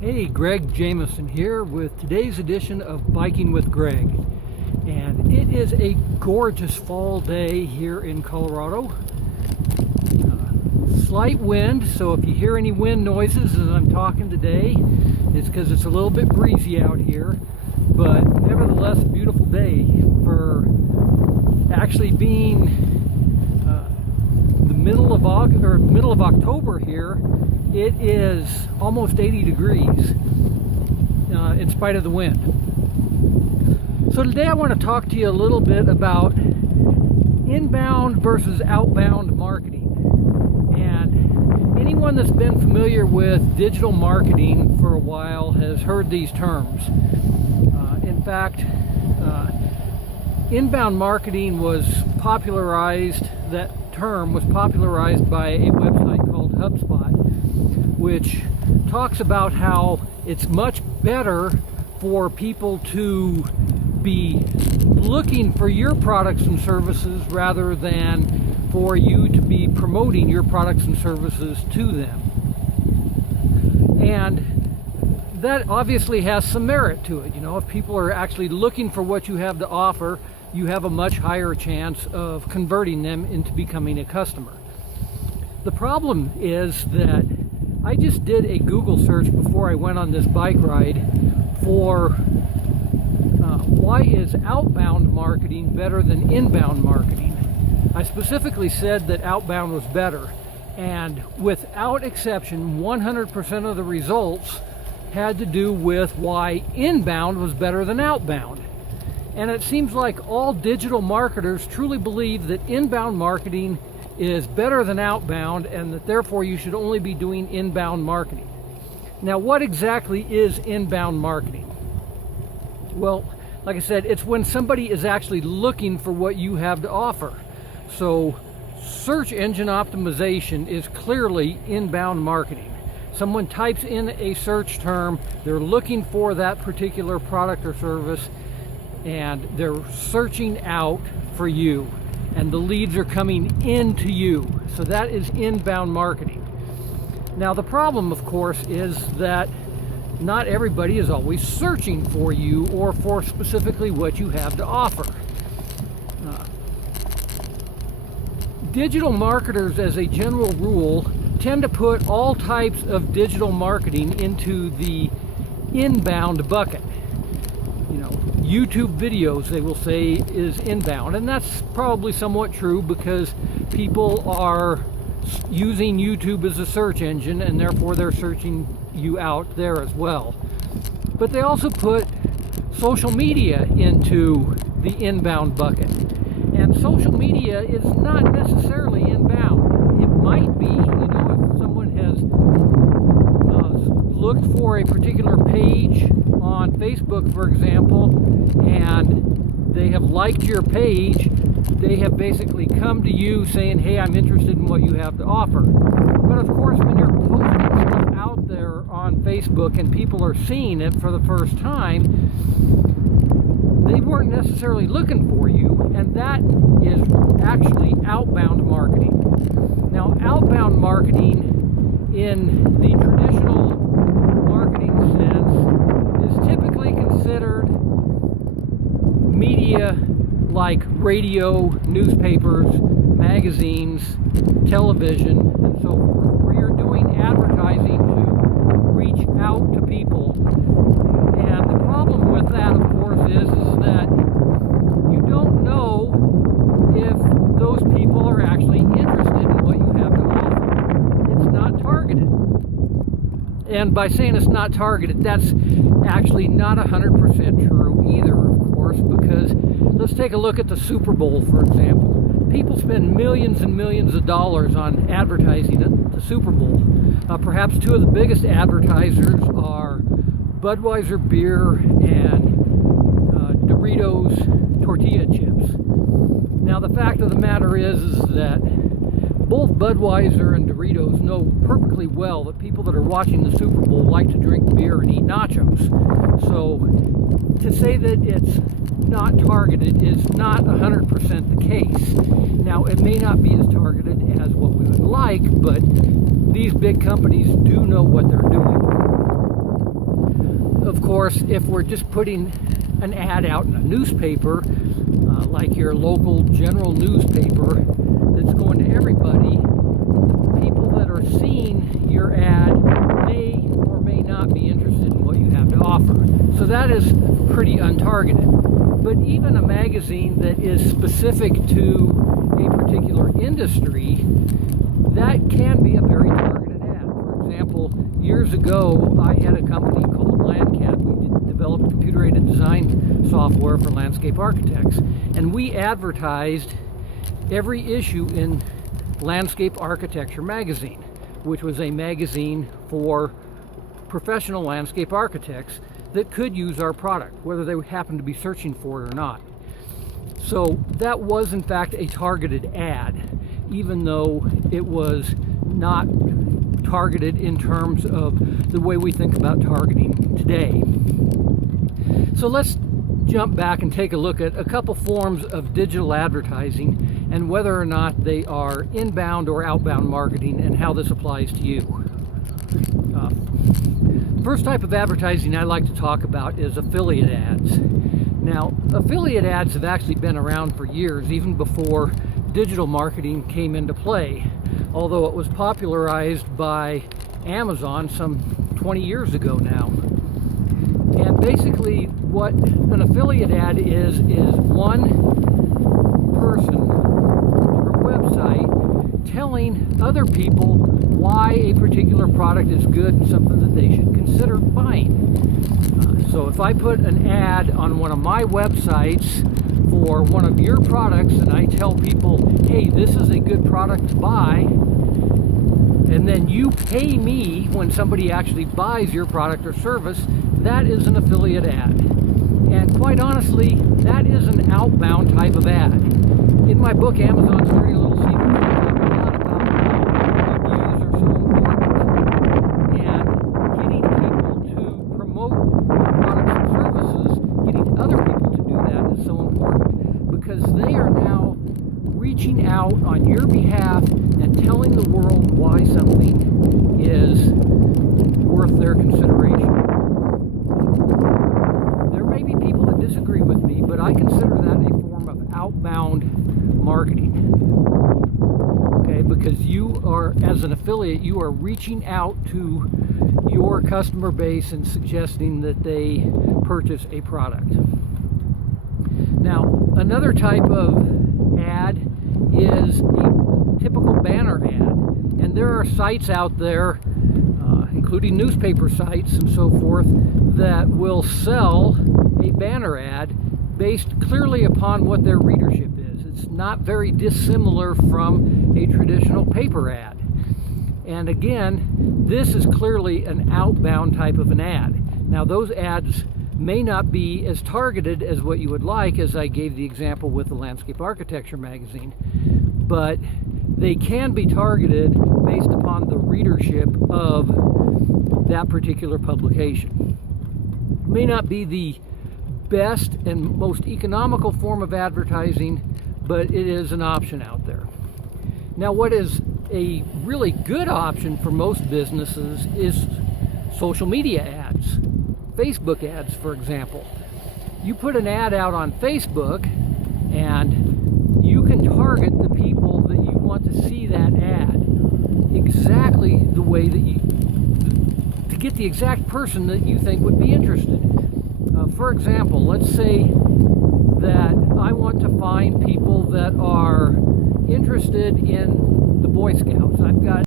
Hey, Greg Jamison here with today's edition of Biking with Greg. And it is a gorgeous fall day here in Colorado. Slight wind, so if you hear any wind noises as I'm talking today, it's because it's a little bit breezy out here. But nevertheless, a beautiful day for actually being the middle of August or middle of October here. It is almost 80 degrees in spite of the wind. So today I want to talk to you a little bit about inbound versus outbound marketing. And anyone that's been familiar with digital marketing for a while has heard these terms. In fact, inbound marketing was popularized, that term was popularized by a website called HubSpot, which talks about how it's much better for people to be looking for your products and services rather than for you to be promoting your products and services to them. And that obviously has some merit to it. You know, if people are actually looking for what you have to offer, you have a much higher chance of converting them into becoming a customer. The problem is that I just did a Google search before I went on this bike ride for why is outbound marketing better than inbound marketing. I specifically said that outbound was better, and without exception 100% of the results had to do with why inbound was better than outbound. And it seems like all digital marketers truly believe that inbound marketing is better than outbound, and that therefore you should only be doing inbound marketing. Now, what exactly is inbound marketing? Well, like I said, it's when somebody is actually looking for what you have to offer. So search engine optimization is clearly inbound marketing. Someone types in a search term, they're looking for that particular product or service, and they're searching out for you, and the leads are coming into you. So that is inbound marketing. Now, the problem, of course, is that not everybody is always searching for you or for specifically what you have to offer. Digital marketers, as a general rule, tend to put all types of digital marketing into the inbound bucket. You know, YouTube videos, they will say, is inbound, and that's probably somewhat true because people are using YouTube as a search engine, and therefore they're searching you out there as well. But they also put social media into the inbound bucket, and social media is not necessarily inbound. It might be, you know, if someone has looked for a particular page on Facebook, for example, and they have liked your page, they have basically come to you saying, hey, I'm interested in what you have to offer. But of course, when you're posting stuff out there on Facebook and people are seeing it for the first time, they weren't necessarily looking for you, and that is actually outbound marketing. Now, outbound marketing in the traditional marketing sense is typically considered media like radio, newspapers, magazines, television, and so forth, where you're doing advertising to reach out to people. And the problem with that, of course, is that you don't know if those people are actually interested in what you have to offer. It's not targeted. And by saying it's not targeted, that's actually not 100% true either, of course, because let's take a look at the Super Bowl, for example. People spend millions and millions of dollars on advertising at the Super Bowl. Perhaps two of the biggest advertisers are Budweiser beer and Doritos tortilla chips. Now, the fact of the matter is that both Budweiser and Doritos know perfectly well that people that are watching the Super Bowl like to drink beer and eat nachos. So to say that it's not targeted is not 100% the case. Now, it may not be as targeted as what we would like, but these big companies do know what they're doing. of course, if we're just putting an ad out in a newspaper, like your local general newspaper that's going to everybody, people that are seeing your ad may or may not be interested in what you have to offer. So that is pretty untargeted. But even a magazine that is specific to a particular industry, that can be a very targeted ad. For example, years ago, I had a company called LandCat. We developed computer-aided design software for landscape architects, and we advertised every issue in Landscape Architecture magazine, which was a magazine for professional landscape architects that could use our product, whether they happen to be searching for it or not. So that was in fact a targeted ad, even though it was not targeted in terms of the way we think about targeting today. So let's jump back and take a look at a couple forms of digital advertising and whether or not they are inbound or outbound marketing and how this applies to you. First type of advertising I like to talk about is affiliate ads. Now, affiliate ads have actually been around for years, even before digital marketing came into play, although it was popularized by Amazon some 20 years ago now. And basically what an affiliate ad is one person or a website telling other people why a particular product is good and something that they should consider buying. So if I put an ad on one of my websites for one of your products and I tell people, hey, this is a good product to buy, and then you pay me when somebody actually buys your product or service, that is an affiliate ad. And quite honestly, that is an outbound type of ad. In my book, Amazon's Dirty Little Secrets, I talk a lot about how reviews are so important. And getting people to promote products and services, getting other people to do that is so important, because they are now reaching out on your behalf and telling the world why something is worth their consideration. There may be people that disagree with me, but I consider that a form of outbound marketing. Okay, because you are, as an affiliate, you are reaching out to your customer base and suggesting that they purchase a product. Now, another type of ad is a typical banner ad, and there are sites out there, including newspaper sites and so forth, that will sell a banner ad based clearly upon what their readership is. It's not very dissimilar from a traditional paper ad. And again, this is clearly an outbound type of an ad. Now, those ads may not be as targeted as what you would like, as I gave the example with the Landscape Architecture magazine, but they can be targeted based upon the readership of that particular publication. It may not be the best and most economical form of advertising, but it is an option out there. Now, what is a really good option for most businesses is social media ads. Facebook ads, for example. You put an ad out on Facebook and you can target the people that you want to see that ad exactly the way that to get the exact person that you think would be interested. For example, let's say that I want to find people that are interested in the Boy Scouts. I've got